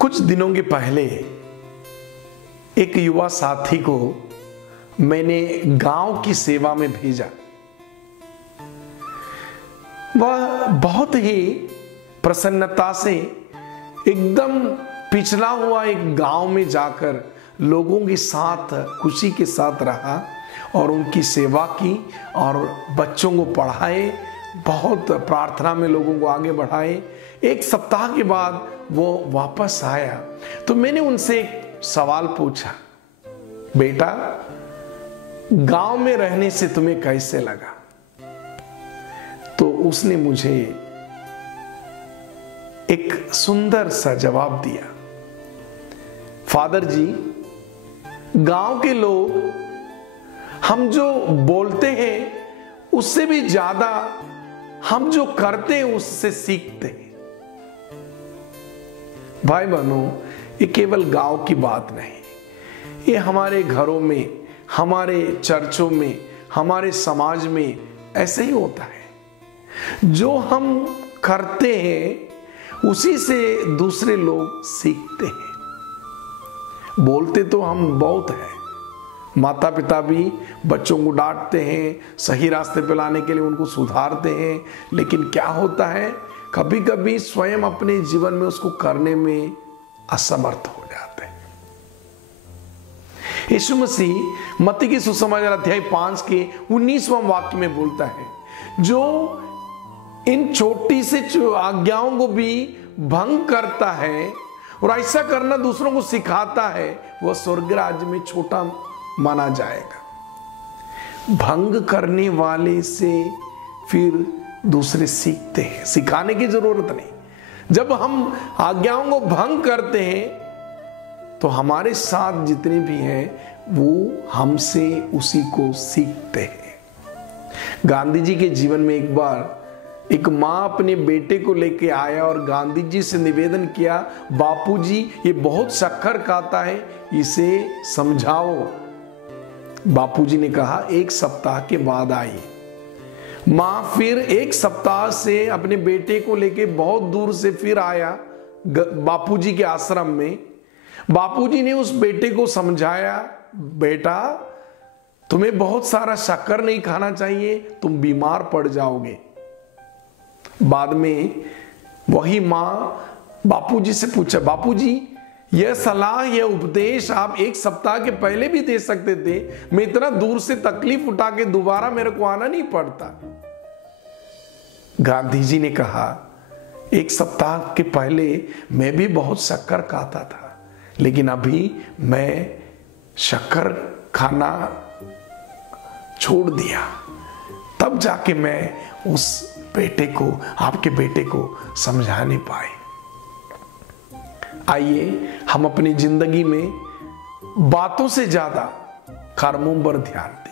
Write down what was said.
कुछ दिनों के पहले एक युवा साथी को मैंने गांव की सेवा में भेजा। वह बहुत ही प्रसन्नता से एकदम पिछड़ा हुआ एक गांव में जाकर लोगों के साथ खुशी के साथ रहा और उनकी सेवा की और बच्चों को पढ़ाए, बहुत प्रार्थना में लोगों को आगे बढ़ाए। एक सप्ताह के बाद वो वापस आया तो मैंने उनसे एक सवाल पूछा, बेटा गांव में रहने से तुम्हें कैसे लगा? तो उसने मुझे एक सुंदर सा जवाब दिया, फादर जी, गांव के लोग हम जो बोलते हैं उससे भी ज्यादा हम जो करते हैं उससे सीखते हैं। भाई बहनों, ये केवल गांव की बात नहीं, ये हमारे घरों में, हमारे चर्चों में, हमारे समाज में ऐसे ही होता है। जो हम करते हैं उसी से दूसरे लोग सीखते हैं। बोलते तो हम बहुत हैं, माता पिता भी बच्चों को डांटते हैं, सही रास्ते पे लाने के लिए उनको सुधारते हैं, लेकिन क्या होता है, कभी कभी स्वयं अपने जीवन में उसको करने में असमर्थ हो जाते हैं। यीशु मसीह मत्ती की सुसमाचार अध्याय 5 के 19वां वाक्य में बोलता है, जो इन छोटी से आज्ञाओं को भी भंग करता है और ऐसा करना दूसरों को सिखाता है, वह स्वर्ग राज्य में छोटा माना जाएगा। भंग करने वाले से फिर दूसरे सीखते हैं, सिखाने की जरूरत नहीं। जब हम आज्ञाओं को भंग करते हैं तो हमारे साथ जितने भी हैं वो हमसे उसी को सीखते हैं। गांधी जी के जीवन में एक बार एक माँ अपने बेटे को लेके आया और गांधी जी से निवेदन किया, बापूजी ये बहुत शक्कर खाता है, इसे समझाओ। बापूजी ने कहा एक सप्ताह के बाद आइए। माँ फिर एक सप्ताह से अपने बेटे को लेके बहुत दूर से फिर आया बापूजी के आश्रम में। बापूजी ने उस बेटे को समझाया, बेटा तुम्हें बहुत सारा शक्कर नहीं खाना चाहिए, तुम बीमार पड़ जाओगे। बाद में वही माँ बापूजी से पूछा, बापूजी यह सलाह, यह उपदेश आप एक सप्ताह के पहले भी दे सकते थे, मैं इतना दूर से तकलीफ उठा के दोबारा मेरे को आना नहीं पड़ता। गांधी जी ने कहा, एक सप्ताह के पहले मैं भी बहुत शक्कर खाता था, लेकिन अभी मैं शक्कर खाना छोड़ दिया, तब जाके मैं उस बेटे को, आपके बेटे को समझा नहीं पाए। आइए हम अपनी जिंदगी में बातों से ज्यादा कर्मों पर ध्यान दें।